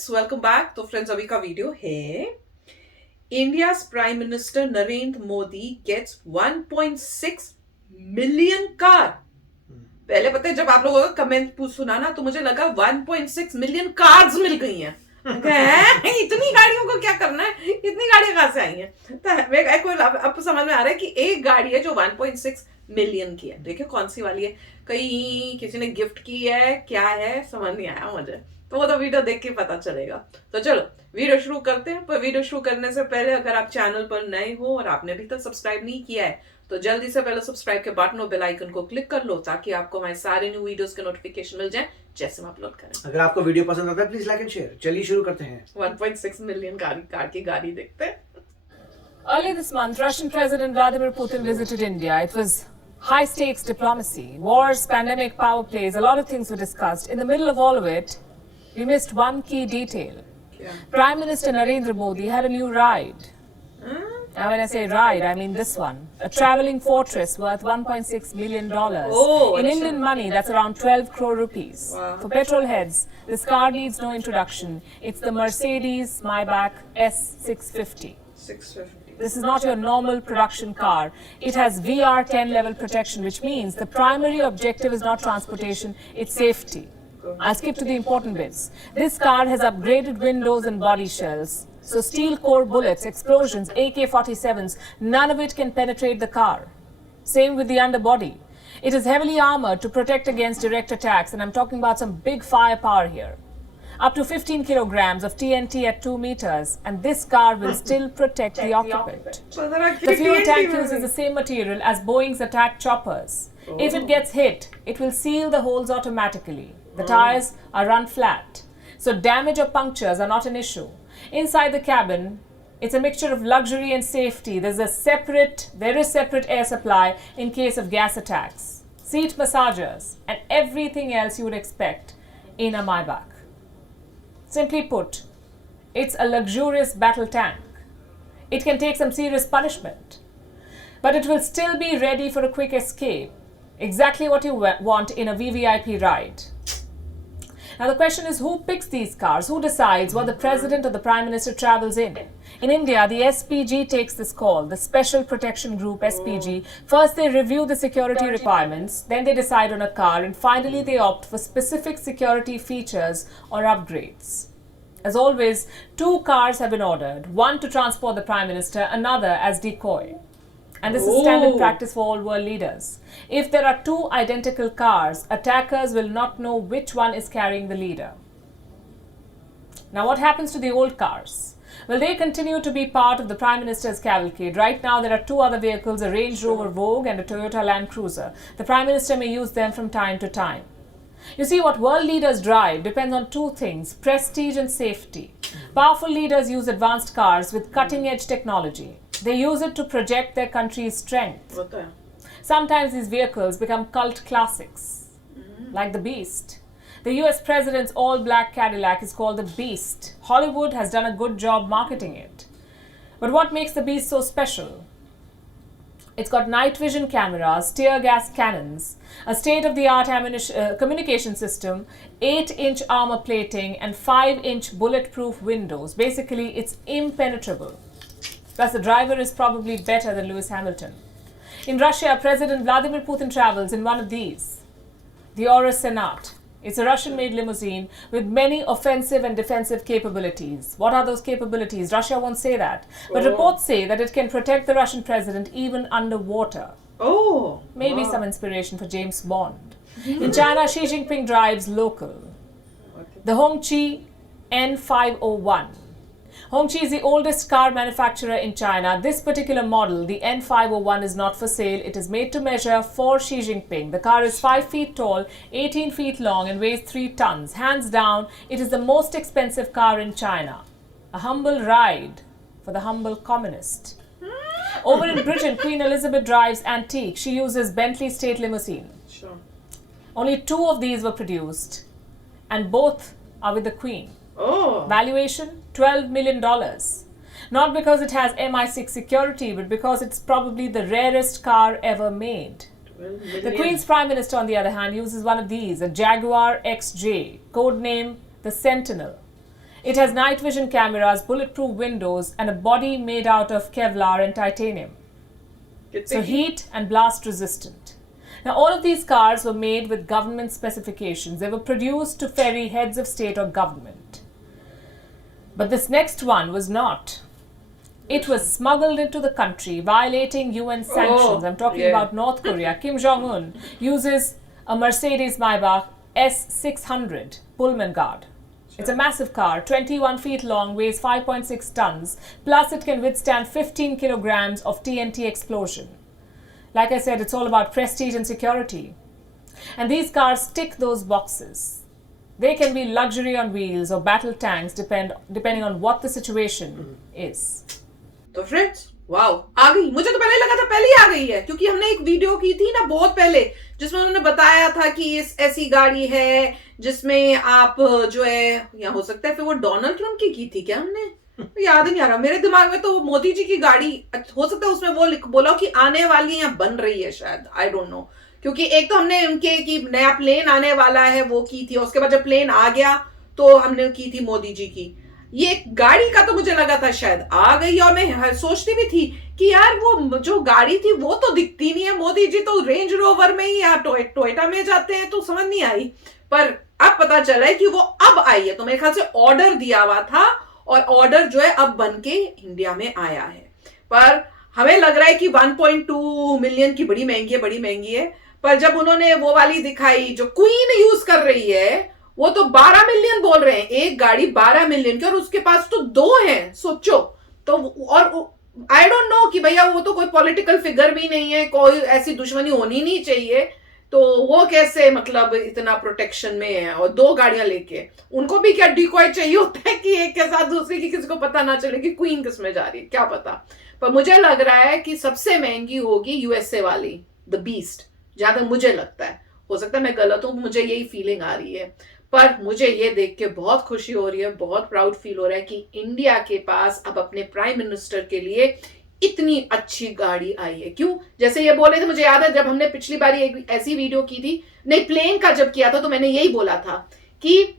Friends, welcome back. तो friends, अभी का वीडियो है India's prime minister Narendra Modi gets 1.6 million car. पहले पता है, जब आप लोगों का कमेंट सुना ना तो मुझे लगा 1.6 मिलियन कार्स मिल गई हैं। इतनी गाड़ियों को क्या करना है, इतनी गाड़ियां कहां से आई हैं? तो अब समझ में आ रहा है कि एक गाड़ी है जो 1.6 मिलियन की है। देखिए कौन सी वाली है, कहीं किसी ने गिफ्ट की है, क्या है समझ नहीं आया मुझे, तो वो तो वीडियो देख के पता चलेगा। तो चलो वीडियो शुरू करते हैं। पर वीडियो शुरू करने से पहले अगर आप चैनल पर नए हो और आपने अभी तक सब्सक्राइब नहीं किया है तो जल्दी से पहले सब्सक्राइब के बटन और बेल आइकन को क्लिक कर लो ताकि आपको हमारे सारे न्यू वीडियोस के नोटिफिकेशन मिल जाए जैसे हम अपलोड करें। अगर आपको वीडियो पसंद आता है प्लीज लाइक एंड शेयर। चलिए शुरू करते हैं। 1.6 मिलियन कार की गाड़ी देखते हैं। Earlier this month, Russian President Vladimir Putin visited India. It was high-stakes diplomacy, wars, pandemic, power plays, a lot of things were discussed. In the middle of all of it, we missed one key detail. Yeah. Prime Minister Narendra Modi had a new ride. Now when I say ride, I mean this one. A travelling fortress worth $1.6 million. In Indian money, that's around 12 crore rupees. Wow. For petrol heads, this car needs no introduction. It's the Mercedes Maybach S650. 650. This is not your normal production car. It has VR10 level protection, which means the primary objective is not transportation, it's safety. I'll skip to the important bits. This car has upgraded windows and body shells. So steel core bullets, explosions, AK-47s, none of it can penetrate the car. Same with the underbody. It is heavily armored to protect against direct attacks, and I'm talking about some big firepower here. Up to 15 kilograms of TNT at 2 meters, and this car will still protect the occupant. The fuel tank uses the same material as Boeing's attack choppers. If it gets hit, it will seal the holes automatically. The tires are run flat, so damage or punctures are not an issue. Inside the cabin, it's a mixture of luxury and safety. There is separate air supply in case of gas attacks, seat massagers, and everything else you would expect in a Maybach. Simply put, it's a luxurious battle tank. It can take some serious punishment, but it will still be ready for a quick escape. Exactly what you want in a VVIP ride. Now the question is, who picks these cars? Who decides what the president or the prime minister travels in? In India, the SPG takes this call, the Special Protection Group, SPG. First they review the security requirements, then they decide on a car, and finally they opt for specific security features or upgrades. As always, 2 cars have been ordered, one to transport the prime minister, another as decoy. And this is standard practice for all world leaders. If there are 2 identical cars, attackers will not know which one is carrying the leader. Now what happens to the old cars? Well, they continue to be part of the Prime Minister's cavalcade. Right now there are 2 other vehicles, a Range Rover Vogue and a Toyota Land Cruiser. The Prime Minister may use them from time to time. You see, what world leaders drive depends on 2 things, prestige and safety. Powerful leaders use advanced cars with cutting-edge technology. They use it to project their country's strength. Sometimes these vehicles become cult classics, like the Beast. The US president's all-black Cadillac is called the Beast. Hollywood has done a good job marketing it. But what makes the Beast so special? It's got night vision cameras, tear gas cannons, a state-of-the-art communication system, 8-inch armor plating, and 5-inch bulletproof windows. Basically, it's impenetrable. Plus, the driver is probably better than Lewis Hamilton. In Russia, President Vladimir Putin travels in one of these, the Aurus Senat. It's a Russian-made limousine with many offensive and defensive capabilities. What are those capabilities? Russia won't say that. But reports say that it can protect the Russian president even underwater. Maybe some inspiration for James Bond. In China, Xi Jinping drives local. The Hongqi N501. Hongqi is the oldest car manufacturer in China. This particular model, the N501, is not for sale. It is made to measure for Xi Jinping. The car is 5 feet tall, 18 feet long, and weighs 3 tons. Hands down, it is the most expensive car in China. A humble ride for the humble communist. Over in Britain, Queen Elizabeth drives antique. She uses Bentley State Limousine. Sure. Only 2 of these were produced, and both are with the Queen. Valuation, $12 million. Not because it has MI6 security, but because it's probably the rarest car ever made. The Queen's Prime Minister, on the other hand, uses one of these, a Jaguar XJ, codename the Sentinel. It has night vision cameras, bulletproof windows, and a body made out of Kevlar and titanium. So heat and blast resistant. Now, all of these cars were made with government specifications. They were produced to ferry heads of state or government. But this next one was not. It was smuggled into the country, violating UN sanctions. I'm talking about North Korea. Kim Jong-un uses a Mercedes Maybach S600 Pullman guard. It's a massive car, 21 feet long, weighs 5.6 tons, plus it can withstand 15 kilograms of TNT explosion. Like I said, it's all about prestige and security. And these cars tick those boxes. They can be luxury on wheels or battle tanks, depending on what the situation is. तो friends wow आ गई, मुझे तो पहले लगा था पहले ही आ गई है, क्योंकि हमने एक वीडियो की थी ना बहुत पहले जिसमें उन्होंने बताया था कि इस ऐसी गाड़ी है जिसमें आप जो है, या हो सकता है फिर वो डोनाल्ड ट्रम्प की थी क्या, हमने याद ही नहीं आ रहा मेरे दिमाग में, तो मोदी जी की गाड़ी हो सकता है उसमें वो बोला कि आने वाली है या बन रही है शायद, आई डोंट नो। क्योंकि एक तो हमने उनके की नया प्लेन आने वाला है वो की थी, उसके बाद जब प्लेन आ गया तो हमने की थी मोदी जी की। ये गाड़ी का तो मुझे लगा था शायद आ गई, और मैं सोचती भी थी कि यार वो जो गाड़ी थी वो तो दिखती नहीं है, मोदी जी तो रेंज रोवर में ही या टोयोटा में जाते हैं, तो समझ नहीं आई। पर अब पता चला है कि वो अब आई है, तो मेरे ख्याल से ऑर्डर दिया हुआ था और ऑर्डर जो है अब बन के इंडिया में आया है। पर हमें लग रहा है कि 1.2 मिलियन की बड़ी महंगी है, पर जब उन्होंने वो वाली दिखाई जो क्वीन यूज कर रही है वो तो 12 मिलियन बोल रहे हैं, एक गाड़ी 12 मिलियन की, और उसके पास तो 2 हैं, सोचो। तो और आई डोंट नो कि भैया वो तो कोई पॉलिटिकल फिगर भी नहीं है, कोई ऐसी दुश्मनी होनी नहीं चाहिए, तो वो कैसे मतलब इतना प्रोटेक्शन में है, और 2 गाड़ियां लेके उनको भी क्या डिकॉय चाहिए होता है कि एक के साथ दूसरी की किसी को पता ना चले कि क्वीन किस में जा रही है, क्या पता। पर मुझे लग रहा है कि सबसे महंगी होगी यूएसए वाली द बीस्ट, जहां तक मुझे लगता है, हो सकता है मैं गलत हूं, मुझे यही फीलिंग आ रही है। पर मुझे ये देख के बहुत खुशी हो रही है, बहुत प्राउड फील हो रहा है कि इंडिया के पास अब अपने प्राइम मिनिस्टर के लिए इतनी अच्छी गाड़ी आई है। क्यों, जैसे ये बोले थे, मुझे याद है जब हमने पिछली बार एक ऐसी वीडियो की थी, नहीं प्लेन का जब किया था, तो मैंने यही बोला था कि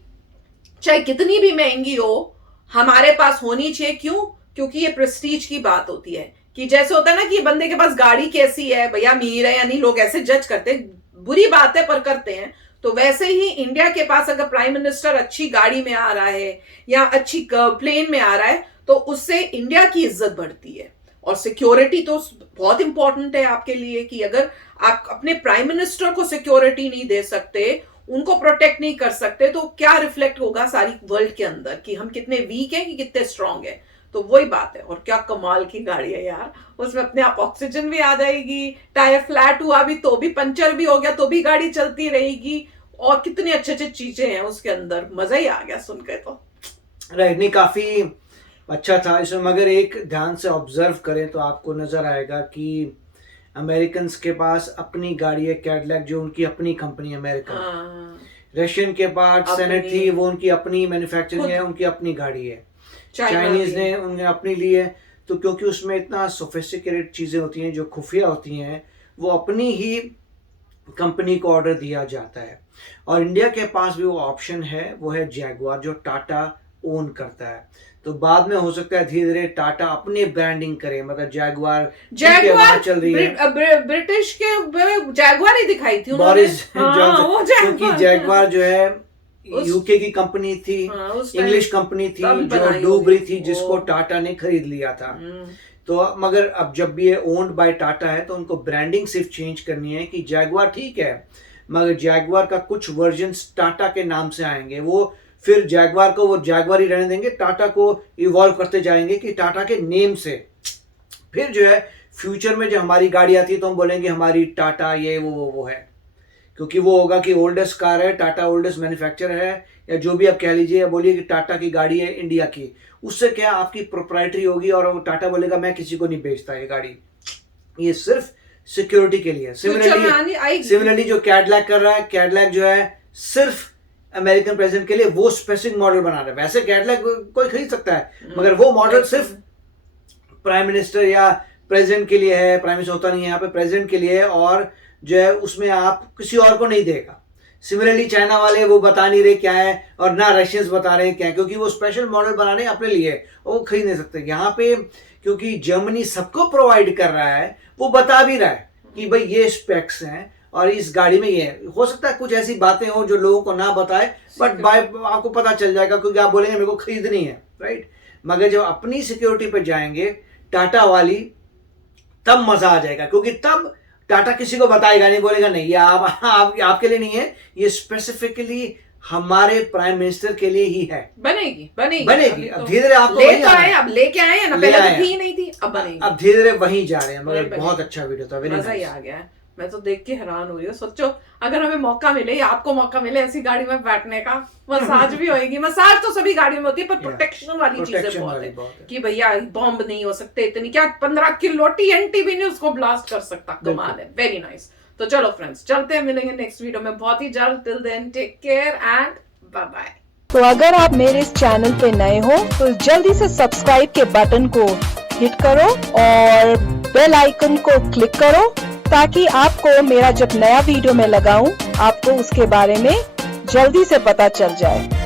चाहे कितनी भी महंगी हो हमारे पास होनी चाहिए। क्यों, क्योंकि ये प्रेस्टीज की बात होती है, कि जैसे होता है ना कि बंदे के पास गाड़ी कैसी है, भैया अमीर है या नहीं, लोग ऐसे जज करते हैं, बुरी बात है पर करते हैं। तो वैसे ही इंडिया के पास अगर प्राइम मिनिस्टर अच्छी गाड़ी में आ रहा है या अच्छी प्लेन में आ रहा है, तो उससे इंडिया की इज्जत बढ़ती है। और सिक्योरिटी तो बहुत इंपॉर्टेंट है आपके लिए, कि अगर आप अपने प्राइम मिनिस्टर को सिक्योरिटी नहीं दे सकते, उनको प्रोटेक्ट नहीं कर सकते, तो क्या रिफ्लेक्ट होगा सारी वर्ल्ड के अंदर कि हम कितने वीक हैं कि कितने स्ट्रांग है। तो वही बात है। और क्या कमाल की गाड़ी है यार, उसमें अपने आप ऑक्सीजन भी आ जाएगी, टायर फ्लैट हुआ भी तो भी, पंचर भी हो गया तो भी गाड़ी चलती रहेगी, और कितनी अच्छे अच्छे चीजें हैं उसके अंदर, मजा ही आ गया सुन के। तो राइट, नहीं काफी अच्छा था इसमें, मगर एक ध्यान से ऑब्जर्व करें तो आपको नजर आएगा कि अमेरिकन्स के पास अपनी गाड़ी है कैडिलैक, जो उनकी अपनी कंपनी अमेरिकन। रशियन के पास सेनेट थी, वो उनकी अपनी मैन्युफैक्चरिंग है, उनकी अपनी गाड़ी है। चाइनीज ने उन्हें अपनी ली है, तो क्योंकि उसमें इतना सोफिस्टिकेटेड चीजें होती हैं जो खुफिया होती हैं, वो अपनी ही कंपनी को ऑर्डर दिया जाता है। और इंडिया के पास भी वो ऑप्शन है, वो है जैगुआर, जो टाटा ओन करता है। तो बाद में हो सकता है धीरे धीरे टाटा अपनी ब्रांडिंग करे, मतलब जैगुआर चल रही है, ब्रिटिश के जैगुआर ही दिखाई थी बोरिस जॉनसन, क्योंकि जैगुआर जो है यूके की कंपनी थी, इंग्लिश कंपनी थी जो डूब रही थी, जिसको टाटा ने खरीद लिया था। तो मगर अब जब भी ये ओन्ड बाय टाटा है, तो उनको ब्रांडिंग सिर्फ चेंज करनी है कि जैगुआर ठीक है, मगर जैगुआर का कुछ वर्जन टाटा के नाम से आएंगे, वो फिर जैगुआर को वो जैगुआर ही रहने देंगे, टाटा को इवॉल्व करते जाएंगे कि टाटा के नेम से। फिर जो है फ्यूचर में जब हमारी गाड़ी आती है तो हम बोलेंगे हमारी टाटा ये वो है, क्योंकि वो होगा कि ओल्डेस्ट कार है, टाटा ओल्डेस्ट मैन्युफैक्चरर है, या जो भी आप कह लीजिए, या बोलिए कि टाटा की गाड़ी है इंडिया की, उससे क्या आपकी प्रोप्राइटरी होगी, और टाटा बोलेगा मैं किसी को नहीं बेचता ये गाड़ी, ये सिर्फ सिक्योरिटी के लिए। सिमिलरली जो कैडिलैक कर रहा है, कैडिलैक जो है सिर्फ अमेरिकन प्रेसिडेंट के लिए वो स्पेसिफिक मॉडल बना रहा है। वैसे कैडिलैक कोई खरीद सकता है, मगर वो मॉडल सिर्फ प्राइम मिनिस्टर या प्रेसिडेंट के लिए है, प्राइम मिनिस्टर होता नहीं है यहाँ पे, प्रेसिडेंट के लिए है, और जो है उसमें आप किसी और को नहीं देगा। सिमिलरली चाइना वाले वो बता नहीं रहे क्या है, और ना रशियंस बता रहे हैं क्या है, क्योंकि वो स्पेशल मॉडल बना रहे हैं अपने लिए, वो खरीद नहीं सकते। यहाँ पे क्योंकि जर्मनी सबको प्रोवाइड कर रहा है, वो बता भी रहा है कि भाई ये स्पेक्स हैं और इस गाड़ी में ये है। हो सकता है कुछ ऐसी बातें हो जो लोगों को ना बताए, बट बाय आपको पता चल जाएगा, क्योंकि आप बोलेंगे मेरे को खरीदनी है, राइट। मगर जब अपनी सिक्योरिटी पे जाएंगे टाटा वाली, तब मजा आ जाएगा, क्योंकि तब टाटा किसी को बताएगा नहीं, बोलेगा नहीं ये आपके लिए नहीं है, ये स्पेसिफिकली हमारे प्राइम मिनिस्टर के लिए ही है। बनेगी बनेगी बनेगी। अब धीरे धीरे आपको ले तो आए, अब लेके आए ना, पहले तो थी नहीं थी, अब बनेगी। अब धीरे धीरे वहीं जा रहे हैं। मगर बहुत अच्छा वीडियो था, मजा ही आ गया है। मैं तो देख के हैरान हुई हूँ। सोचो अगर हमें मौका मिले या आपको मौका मिले ऐसी गाड़ी में बैठने का, मसाज भी होएगी। मसाज तो सभी गाड़ियों में होती है, पर प्रोटेक्शन वाली चीजें बहुत है कि भैया बॉम्ब नहीं हो सकते, इतनी क्या 15 किलो TNT भी नहीं उसको ब्लास्ट कर सकता। कमाल है, वेरी नाइस। तो चलो फ्रेंड्स, चलते हैं, मिलेंगे नेक्स्ट वीडियो में बहुत ही जल्द। Till then take care and bye bye. तो अगर आप मेरे इस चैनल पे नए हो तो जल्दी से सब्सक्राइब के बटन को हिट करो और बेल आइकन को क्लिक करो, ताकि आपको मेरा जब नया वीडियो मैं लगाऊं आपको उसके बारे में जल्दी से पता चल जाए।